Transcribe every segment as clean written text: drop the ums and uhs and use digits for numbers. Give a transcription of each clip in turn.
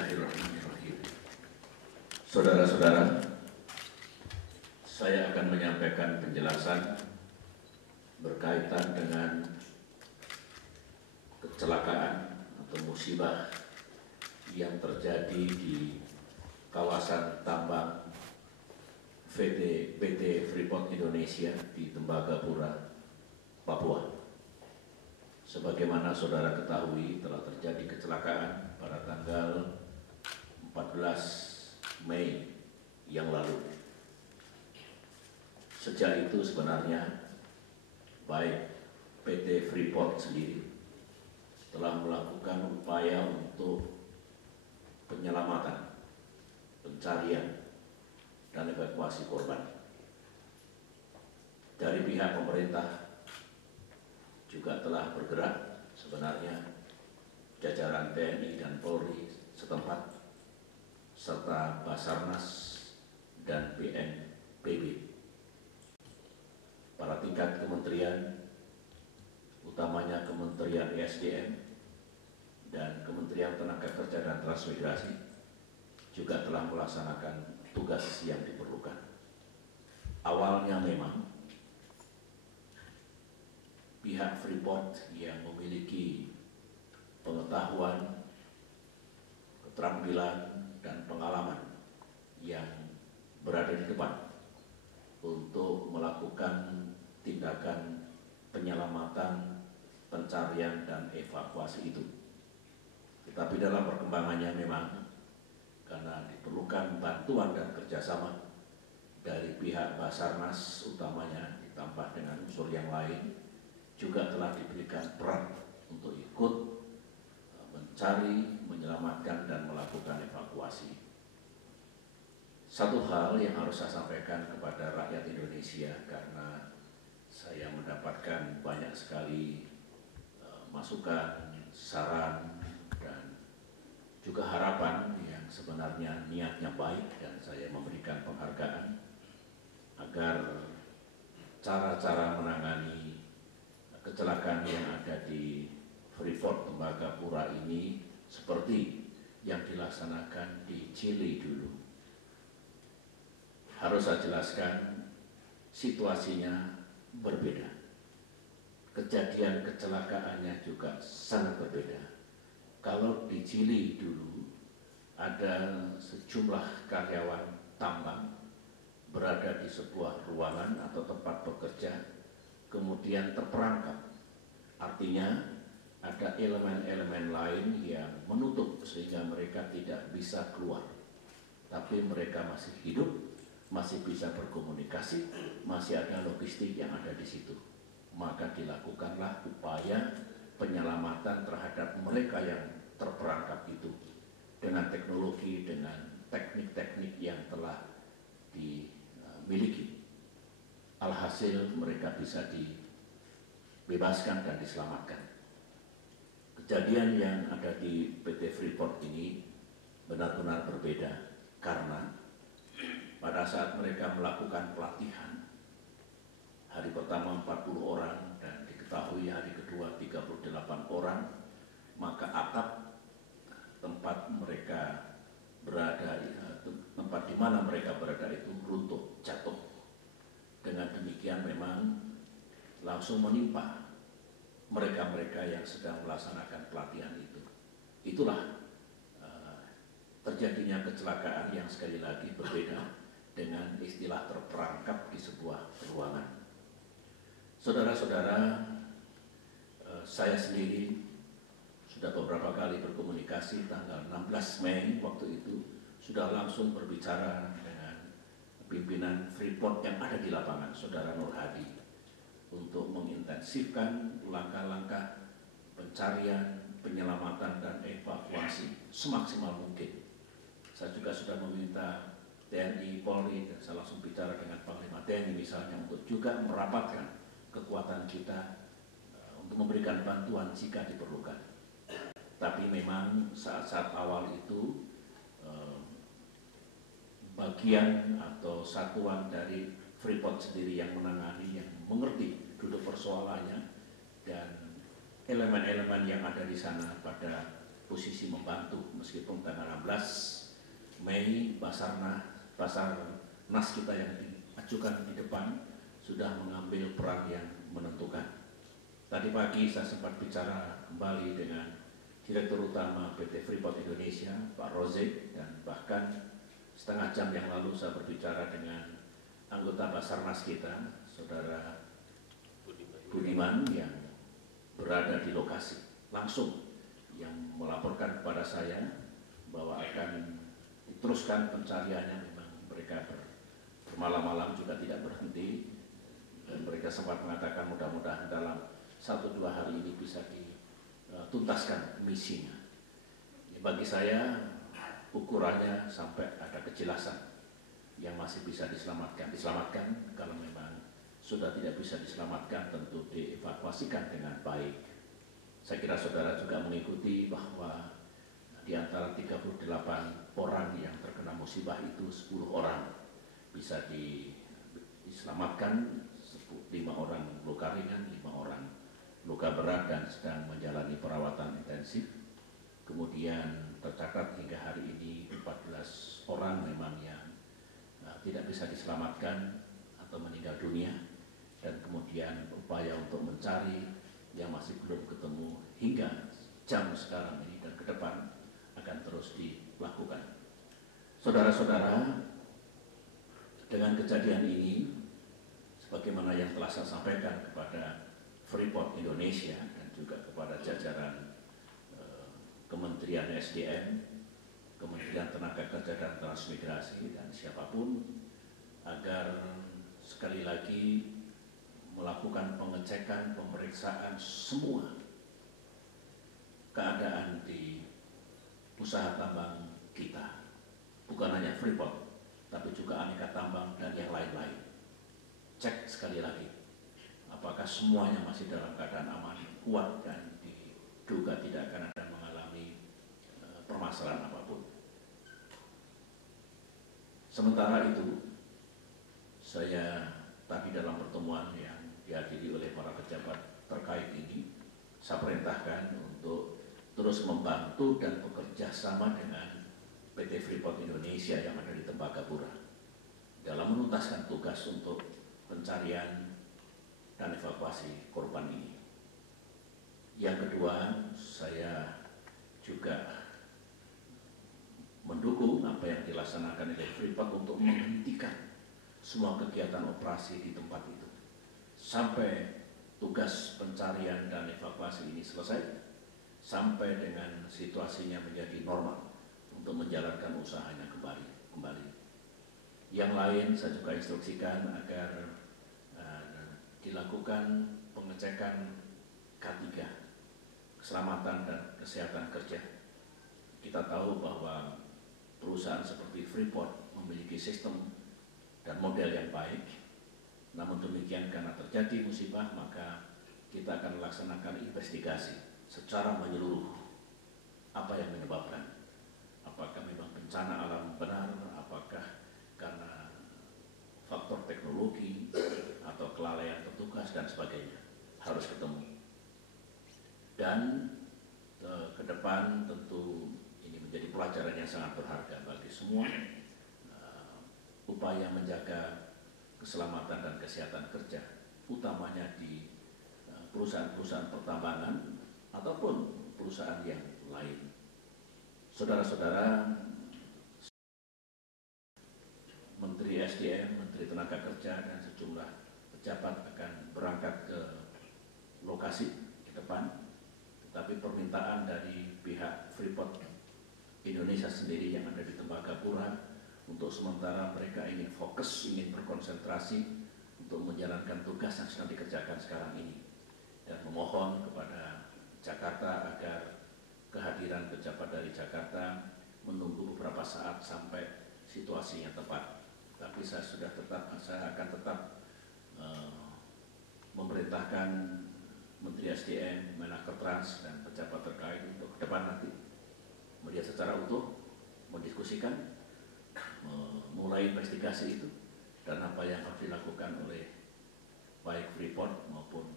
Bismillahirrahmanirrahim. Saudara-saudara, saya akan menyampaikan penjelasan berkaitan dengan kecelakaan atau musibah yang terjadi di kawasan tambang PT Freeport Indonesia di Tembagapura, Papua. Sebagaimana saudara ketahui, telah terjadi kecelakaan pada tanggal 14 Mei yang lalu. Sejak itu sebenarnya baik PT Freeport sendiri telah melakukan upaya untuk penyelamatan, pencarian, dan evakuasi korban. Dari pihak pemerintah juga telah bergerak, sebenarnya jajaran TNI dan Polri setempat, serta Basarnas dan BNPB. Para tingkat kementerian, utamanya Kementerian ESDM dan Kementerian Tenaga Kerja dan Transmigrasi, juga telah melaksanakan tugas yang diperlukan. Awalnya memang pihak Freeport yang memiliki pengetahuan, keterampilan, dan pengalaman yang berada di depan untuk melakukan tindakan penyelamatan, pencarian, dan evakuasi itu. Tetapi dalam perkembangannya memang karena diperlukan bantuan dan kerjasama dari pihak Basarnas utamanya ditambah dengan unsur yang lain, juga telah diberikan peran untuk ikut mencari, menyelamatkan, dan melakukan evakuasi. Satu hal yang harus saya sampaikan kepada rakyat Indonesia, karena saya mendapatkan banyak sekali masukan, saran, dan juga harapan yang sebenarnya niatnya baik, dan saya memberikan penghargaan agar cara-cara menangani kecelakaan yang ada di Freeport Tembagapura ini seperti yang dilaksanakan di Chili dulu. Harus saya jelaskan, situasinya berbeda. Kejadian kecelakaannya juga sangat berbeda. Kalau di Chili dulu ada sejumlah karyawan tambang berada di sebuah ruangan atau tempat bekerja, kemudian terperangkap. Artinya ada elemen-elemen lain yang menutup sehingga mereka tidak bisa keluar. Tapi mereka masih hidup, masih bisa berkomunikasi, masih ada logistik yang ada di situ. Maka dilakukanlah upaya penyelamatan terhadap mereka yang terperangkap itu dengan teknologi, dengan teknik-teknik yang telah dimiliki. Alhasil mereka bisa dibebaskan dan diselamatkan. Kejadian yang ada di PT Freeport ini benar-benar berbeda, karena pada saat mereka melakukan pelatihan, hari pertama 40 orang dan diketahui hari kedua 38 orang, maka atap tempat mereka berada, tempat di mana mereka berada itu runtuh, jatuh. Dengan demikian memang langsung menimpa mereka-mereka yang sedang melaksanakan pelatihan itu. Itulah terjadinya kecelakaan yang sekali lagi berbeda dengan istilah terperangkap di sebuah ruangan. Saudara-saudara, saya sendiri sudah beberapa kali berkomunikasi. Tanggal 16 Mei waktu itu sudah langsung berbicara dengan pimpinan Freeport yang ada di lapangan, Saudara Nur Hadi, untuk mengintensifkan langkah-langkah pencarian, penyelamatan, dan evakuasi semaksimal mungkin. Saya juga sudah meminta TNI, Polri, dan saya langsung bicara dengan Panglima TNI misalnya untuk juga merapatkan kekuatan kita untuk memberikan bantuan jika diperlukan. Tapi memang saat-saat awal itu bagian atau satuan dari Freeport sendiri yang menangani, yang mengerti duduk persoalannya, dan elemen-elemen yang ada di sana pada posisi membantu, meskipun tanggal 16 Mei Basarnas kita yang diajukan di depan sudah mengambil peran yang menentukan. Tadi pagi saya sempat bicara kembali dengan Direktur Utama PT Freeport Indonesia, Pak Rozek, dan bahkan setengah jam yang lalu saya berbicara dengan anggota Basarnas kita, Saudara Budiman, yang berada di lokasi langsung, yang melaporkan kepada saya bahwa akan diteruskan pencariannya. Memang mereka bermalam-malam juga tidak berhenti, dan mereka sempat mengatakan mudah-mudahan dalam 1-2 hari ini bisa dituntaskan misinya. Bagi saya ukurannya sampai ada kejelasan yang masih bisa diselamatkan. Kalau memang sudah tidak bisa diselamatkan, tentu dievakuasikan dengan baik. Saya kira saudara juga mengikuti bahwa di antara 38 orang yang terkena musibah itu 10 orang bisa diselamatkan, 5 orang luka ringan, 5 orang luka berat dan sedang menjalani perawatan intensif. Kemudian tercatat hingga hari ini 14 orang memang yang tidak bisa diselamatkan atau meninggal dunia, dan kemudian upaya untuk mencari yang masih belum ketemu hingga jam sekarang ini dan ke depan akan terus dilakukan. Saudara-saudara, dengan kejadian ini, sebagaimana yang telah saya sampaikan kepada Freeport Indonesia dan juga kepada jajaran Kementerian SDM, Kementerian Tenaga Kerja dan Transmigrasi, dan siapapun, agar sekali lagi melakukan pengecekan, pemeriksaan semua keadaan di usaha tambang kita, bukan hanya Freeport, tapi juga aneka tambang dan yang lain-lain. Cek sekali lagi, apakah semuanya masih dalam keadaan aman, kuat, dan diduga tidak akan ada mengalami permasalahan apapun. Sementara itu, saya tadi dalam pertemuan yang dihadiri oleh para pejabat terkait ini, saya perintahkan untuk terus membantu dan bekerja sama dengan PT Freeport Indonesia yang ada di Tembagapura dalam menuntaskan tugas untuk pencarian dan evakuasi korban ini. Yang kedua, saya juga mendukung apa yang dilaksanakan oleh Freeport untuk menghentikan semua kegiatan operasi di tempat itu sampai tugas pencarian dan evakuasi ini selesai, sampai dengan situasinya menjadi normal untuk menjalankan usahanya kembali. Yang lain saya juga instruksikan agar dilakukan pengecekan K3, keselamatan dan kesehatan kerja. Kita tahu bahwa perusahaan seperti Freeport memiliki sistem dan model yang baik. Namun demikian, karena terjadi musibah, maka kita akan melaksanakan investigasi secara menyeluruh. Apa yang menyebabkan? Apakah memang bencana alam benar? Apakah karena faktor teknologi atau kelalaian petugas dan sebagainya? Harus ketemu. Dan ke depan tentu ini menjadi pelajaran yang sangat berharga bagi semua. Upaya menjaga keselamatan dan kesehatan kerja, utamanya di perusahaan-perusahaan pertambangan ataupun perusahaan yang lain. Saudara-saudara, Menteri SDM, Menteri Tenaga Kerja, dan sejumlah pejabat akan berangkat ke lokasi ke depan, tetapi permintaan dari pihak Freeport Indonesia sendiri yang ada di Tembagapura, untuk sementara mereka ingin fokus, ingin berkonsentrasi untuk menjalankan tugas yang sedang dikerjakan sekarang ini, dan memohon kepada Jakarta agar kehadiran pejabat dari Jakarta menunggu beberapa saat sampai situasinya tepat. Tapi saya akan tetap memerintahkan Menteri SDM, Menaker Trans, dan pejabat terkait untuk ke depan nanti melihat secara utuh, mendiskusikan, memulai investigasi itu, dan apa yang harus dilakukan oleh baik Freeport maupun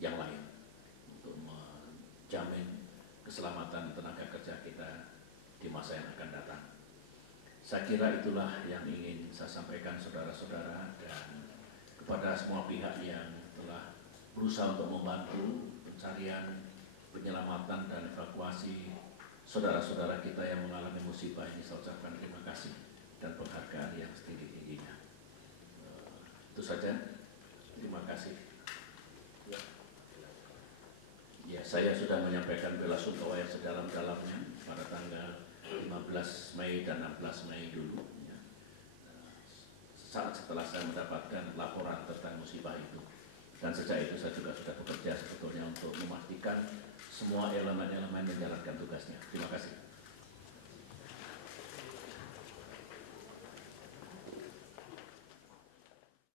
yang lain untuk menjamin keselamatan tenaga Saya kira itulah yang ingin saya sampaikan saudara-saudara, dan kepada semua pihak yang telah berusaha untuk membantu pencarian, penyelamatan dan evakuasi saudara-saudara kita yang mengalami musibah ini. Saya ucapkan terima kasih dan penghargaan yang setinggi-tingginya. Itu saja. Terima kasih. Ya, saya sudah menyampaikan bela sungkawa yang sedalam-dalamnya pada tanggal 15 Mei dan 16 Mei dulu. Ya. Saat setelah saya mendapatkan laporan tentang musibah itu. Dan sejak itu saya juga sudah bekerja sebetulnya untuk memastikan semua elemen-elemen menjalankan tugasnya. Terima kasih.